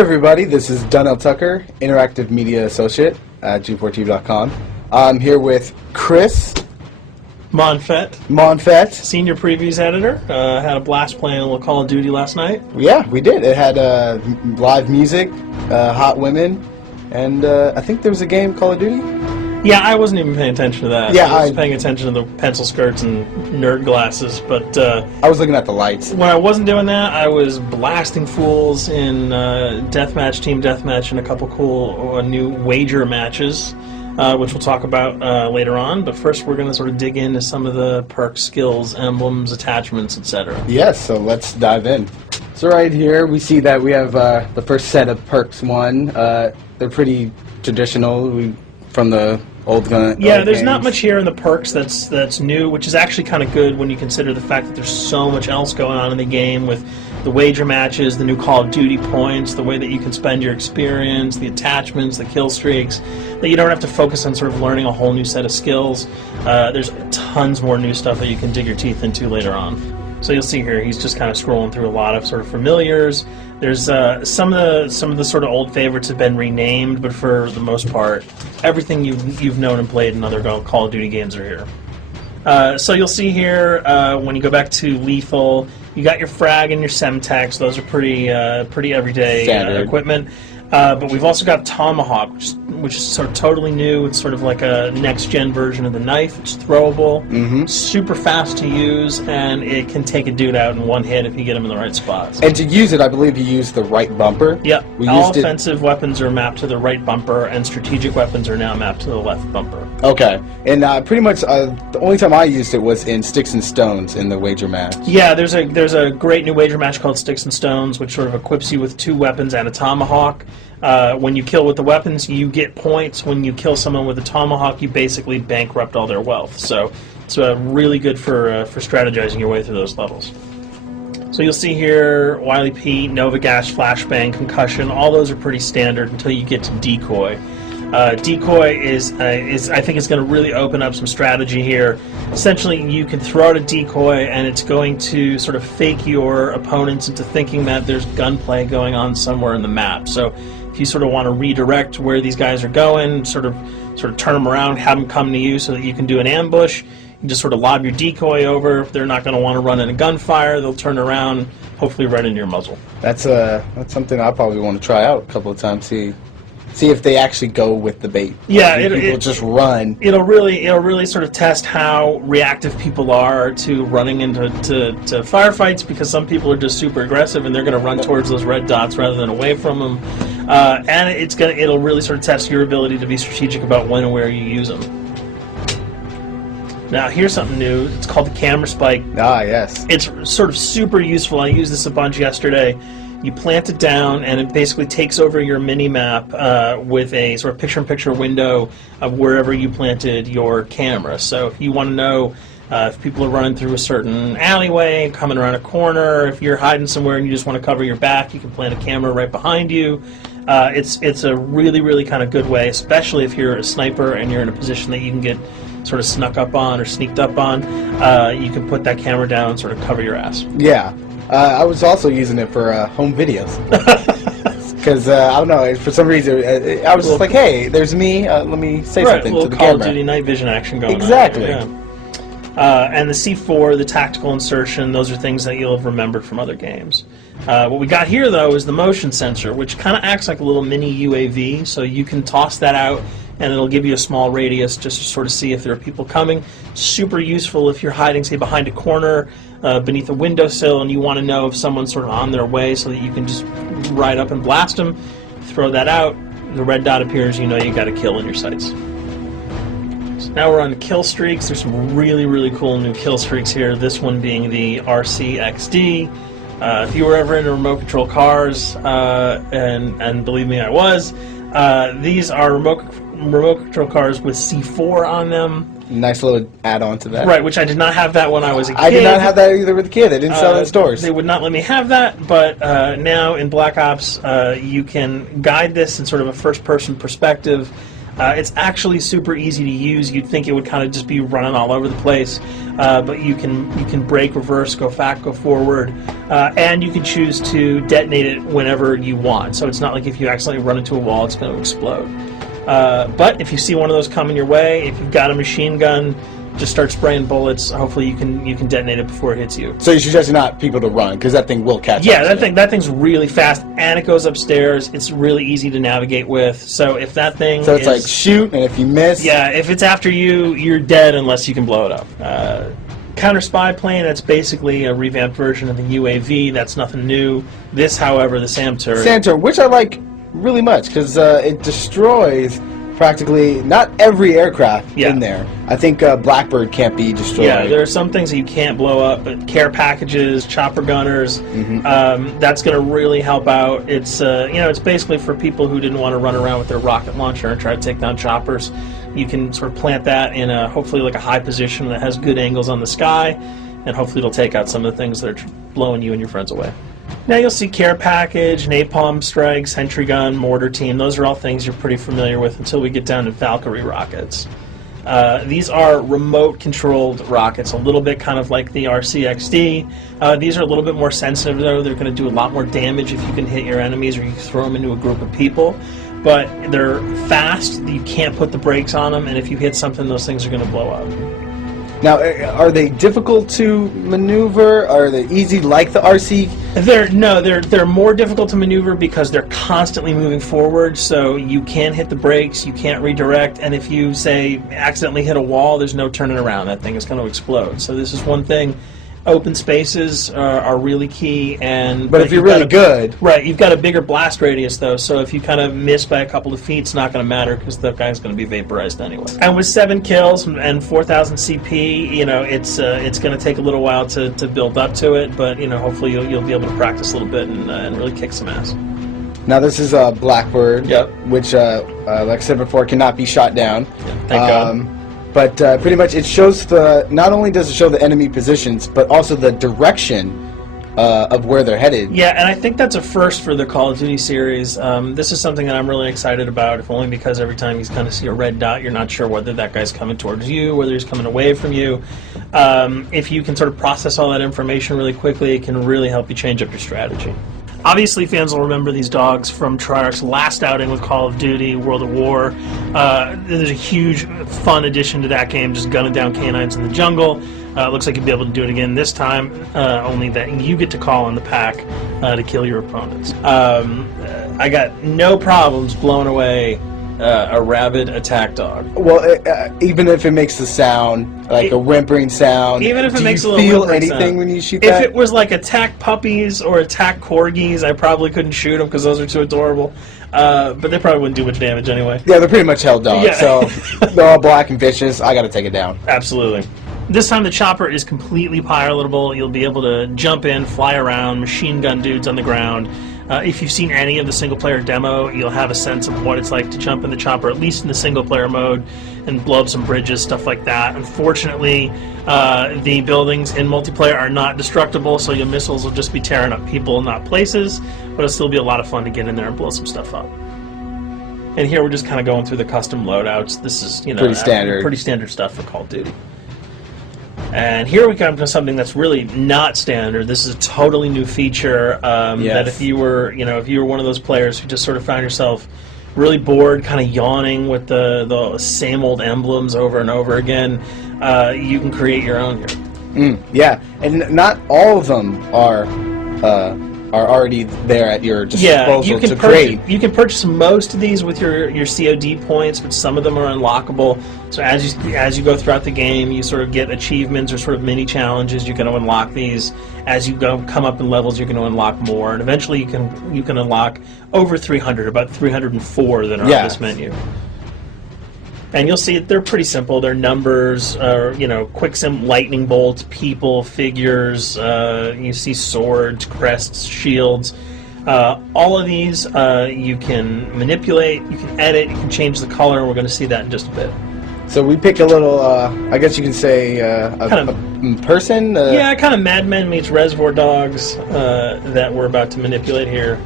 everybody, this is Donnell Tucker, Interactive Media Associate at G4TV.com. I'm here with Chris Monfett, Senior Previews Editor. Had a blast playing a little Call of Duty last night. Yeah, we did. It had live music, hot women, and I think there was a game, Call of Duty? Yeah, I wasn't even paying attention to that. Yeah, I was paying attention to the pencil skirts and nerd glasses, but I was looking at the lights. When I wasn't doing that, I was blasting fools in deathmatch, team deathmatch, and a couple cool new wager matches, which we'll talk about later on. But first, we're going to sort of dig into some of the perks, skills, emblems, attachments, etc. Yes, so let's dive in. So right here, we see that we have the first set of perks one. They're pretty traditional from the old gun. Yeah, old there's games. not much here in the perks that's new, which is actually kind of good when you consider the fact that there's so much else going on in the game with the wager matches, the new Call of Duty points, the way that you can spend your experience, the attachments, the kill streaks, that you don't have to focus on sort of learning a whole new set of skills. There's tons more new stuff that you can dig your teeth into later on. So you'll see here, he's just kind of scrolling through a lot of sort of familiars. There's some of the sort of old favorites have been renamed, but for the most part, everything you've known and played in other Call of Duty games are here. So you'll see here when you go back to lethal, you got your frag and your semtex. Those are pretty everyday equipment. But we've also got Tomahawk, which is sort of totally new. It's sort of like a next-gen version of the knife. It's throwable, super fast to use, and it can take a dude out in one hit if you get him in the right spots. And to use it, I believe you use the right bumper. Yeah, all offensive weapons are mapped to the right bumper, and strategic weapons are now mapped to the left bumper. Okay, and pretty much the only time I used it was in Sticks and Stones in the wager match. Yeah, there's a great new wager match called Sticks and Stones, which sort of equips you with 2 weapons and a tomahawk. When you kill with the weapons, you get points. When you kill someone with a tomahawk, you basically bankrupt all their wealth. So it's really good for strategizing your way through those levels. So you'll see here, Wily Pete, Nova Gas, Flashbang, Concussion. All those are pretty standard until you get to Decoy. Decoy is I think it's going to really open up some strategy here. Essentially, you can throw out a decoy, and it's going to sort of fake your opponents into thinking that there's gunplay going on somewhere in the map. So if you sort of want to redirect where these guys are going, sort of turn them around, have them come to you so that you can do an ambush, you just sort of lob your decoy over. If they're not going to want to run in a gunfire, they'll turn around, hopefully right into your muzzle. That's something I probably want to try out a couple of times. See if they actually go with the bait. Yeah, people just run. It'll really sort of test how reactive people are to running into firefights, because some people are just super aggressive and they're going to run towards those red dots rather than away from them. And it'll really sort of test your ability to be strategic about when and where you use them. Now here's something new. It's called the camera spike. Ah, yes. It's sort of super useful. I used this a bunch yesterday. You plant it down, and it basically takes over your mini-map with a sort of picture-in-picture window of wherever you planted your camera. So if you want to know if people are running through a certain alleyway, coming around a corner, if you're hiding somewhere and you just want to cover your back, you can plant a camera right behind you. It's a really kind of good way, especially if you're a sniper and you're in a position that you can get sort of snuck up on or sneaked up on. You can put that camera down and sort of cover your ass. Yeah. I was also using it for home videos. Because, I don't know, for some reason, I was just like, hey, there's me, let me say something to the Call camera. of Duty night vision action going exactly. on. Yeah. And the C4, the tactical insertion, those are things that you'll have remembered from other games. What we got here, though, is the motion sensor, which kind of acts like a little mini UAV, so you can toss that out, and it'll give you a small radius just to sort of see if there are people coming. Super useful if you're hiding, say, behind a corner, beneath a windowsill, and you want to know if someone's sort of on their way so that you can just ride up and blast them. Throw that out, the red dot appears, you know you got a kill in your sights. So now we're on the kill streaks. There's some really cool new kill streaks here, this one being the RCXD. If you were ever into remote control cars, and believe me, I was, these are remote control cars with C4 on them. Nice little add-on to that. Right, which I did not have that when I was a kid. I did not have that either with a kid. They didn't sell it in stores. They would not let me have that, but now in Black Ops, you can guide this in sort of a first-person perspective. It's actually super easy to use. You'd think it would kind of just be running all over the place, but you can brake, reverse, go back, go forward, and you can choose to detonate it whenever you want. So it's not like if you accidentally run into a wall, it's going to explode. But if you see one of those coming your way, if you've got a machine gun, just start spraying bullets. Hopefully you can detonate it before it hits you. So you suggest not people to run, because that thing will catch Yeah, up to that thing's really fast, and it goes upstairs. It's really easy to navigate with. So if that thing So it's like shoot, and if you miss... Yeah, if it's after you, you're dead unless you can blow it up. Counter spy plane, that's basically a revamped version of the UAV. That's nothing new. This, however, the SAM turret... SAM turret, which I like really much, because it destroys... practically not every aircraft in there. I think Blackbird can't be destroyed. Yeah, there are some things that you can't blow up, but care packages, chopper gunners, that's going to really help out. It's it's basically for people who didn't want to run around with their rocket launcher and try to take down choppers. You can sort of plant that in a hopefully like a high position that has good angles on the sky, and hopefully it'll take out some of the things that are blowing you and your friends away. Now you'll see care package, napalm strike, sentry gun, mortar team. Those are all things you're pretty familiar with until we get down to Valkyrie rockets. These are remote-controlled rockets, a little bit kind of like the RCXD. These are a little bit more sensitive, though. They're going to do a lot more damage if you can hit your enemies or you throw them into a group of people. But they're fast, you can't put the brakes on them, and if you hit something, those things are going to blow up. Now, are they difficult to maneuver? Are they easy like the RC? They're more difficult to maneuver because they're constantly moving forward, so you can't hit the brakes, you can't redirect, and if you, say, accidentally hit a wall, there's no turning around. That thing is going to explode. So this is one thing. Open spaces are really key, but if you're really good, right? You've got a bigger blast radius, though, so if you kind of miss by a couple of feet, it's not going to matter because the guy's going to be vaporized anyway. And with 7 kills and 4,000 CP, it's going to take a little while to build up to it, but hopefully you'll be able to practice a little bit and really kick some ass. Now this is a Blackbird, which, like I said before, cannot be shot down. Yeah, thank God. But pretty much it shows not only does it show the enemy positions, but also the direction of where they're headed. Yeah, and I think that's a first for the Call of Duty series. This is something that I'm really excited about, if only because every time you kind of see a red dot, you're not sure whether that guy's coming towards you, whether he's coming away from you. If you can sort of process all that information really quickly, it can really help you change up your strategy. Obviously, fans will remember these dogs from Treyarch's last outing with Call of Duty, World at War. There's a huge, fun addition to that game, just gunning down canines in the jungle. Looks like you'll be able to do it again this time, only that you get to call on the pack to kill your opponents. I got no problems blowing away a rabid attack dog. Well, even if it makes the sound, like a whimpering sound, even if it makes a little whimpering feel anything sound. When you shoot that? If it was like attack puppies or attack corgis, I probably couldn't shoot them because those are too adorable. But they probably wouldn't do much damage anyway. Yeah, they're pretty much held dogs, so they're all black and vicious. I got to take it down. Absolutely. This time the chopper is completely pilotable. You'll be able to jump in, fly around, machine gun dudes on the ground. If you've seen any of the single-player demo, you'll have a sense of what it's like to jump in the chopper, at least in the single-player mode, and blow up some bridges, stuff like that. Unfortunately, the buildings in multiplayer are not destructible, so your missiles will just be tearing up people, not places, but it'll still be a lot of fun to get in there and blow some stuff up. And here we're just kind of going through the custom loadouts. This is, pretty standard stuff for Call of Duty. And here we come to something that's really not standard. This is a totally new feature that if you were one of those players who just sort of found yourself really bored, kind of yawning with the same old emblems over and over again, you can create your own here. Yeah, and not all of them are already there at your disposal to create. You can purchase most of these with your COD points, but some of them are unlockable. So as you go throughout the game, you sort of get achievements or sort of mini challenges. You're going to unlock these. As you come up in levels, you're going to unlock more, and eventually you can unlock over 300, about 304 that are on this menu. And you'll see they're pretty simple. They're numbers, quick lightning bolts, people, figures. You see swords, crests, shields. All of these you can manipulate, you can edit, you can change the color, and we're going to see that in just a bit. So we pick a little, I guess you can say, a person? Yeah, kind of Mad Men meets Reservoir Dogs that we're about to manipulate here.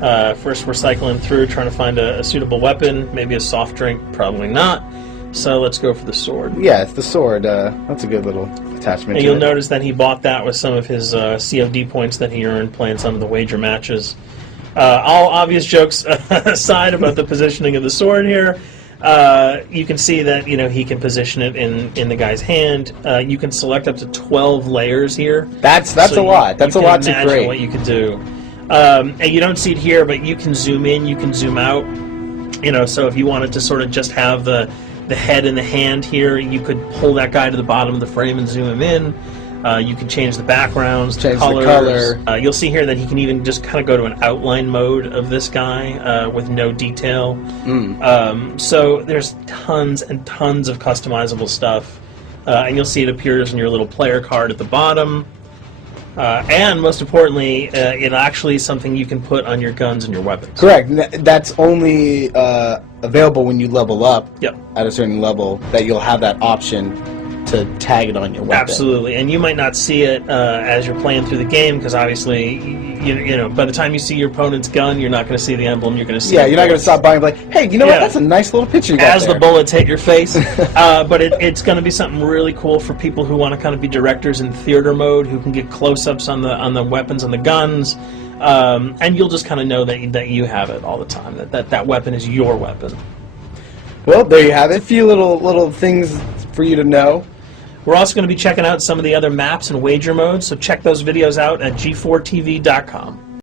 First, we're cycling through, trying to find a suitable weapon. Maybe a soft drink, probably not. So let's go for the sword. Yeah, it's the sword. That's a good little attachment. And you'll notice that he bought that with some of his COD points that he earned playing some of the wager matches. All obvious jokes aside about the positioning of the sword here, you can see that he can position it in the guy's hand. You can select up to 12 layers here. That's a lot. That's a lot to grade. What you could do. And you don't see it here, but you can zoom in, you can zoom out. So if you wanted to sort of just have the head and the hand here, you could pull that guy to the bottom of the frame and zoom him in. You can change the backgrounds, change colors. the color. You'll see here that he can even just kind of go to an outline mode of this guy with no detail. So there's tons and tons of customizable stuff. And you'll see it appears in your little player card at the bottom. And most importantly, it actually is something you can put on your guns and your weapons. Correct. That's only available when you level up at a certain level, that you'll have that option to tag it on your weapon. Absolutely. And you might not see it as you're playing through the game, because obviously, by the time you see your opponent's gun, you're not going to see the emblem. You're going to see you're not going to stop by and be like, hey, you know what? That's a nice little picture you got as there. the bullets hit your face. But it's going to be something really cool for people who want to kind of be directors in theater mode, who can get close-ups on the weapons and the guns. And you'll just kind of know that you have it all the time, that weapon is your weapon. Well, there you have it. A few little things for you to know. We're also going to be checking out some of the other maps and wager modes, so check those videos out at g4tv.com.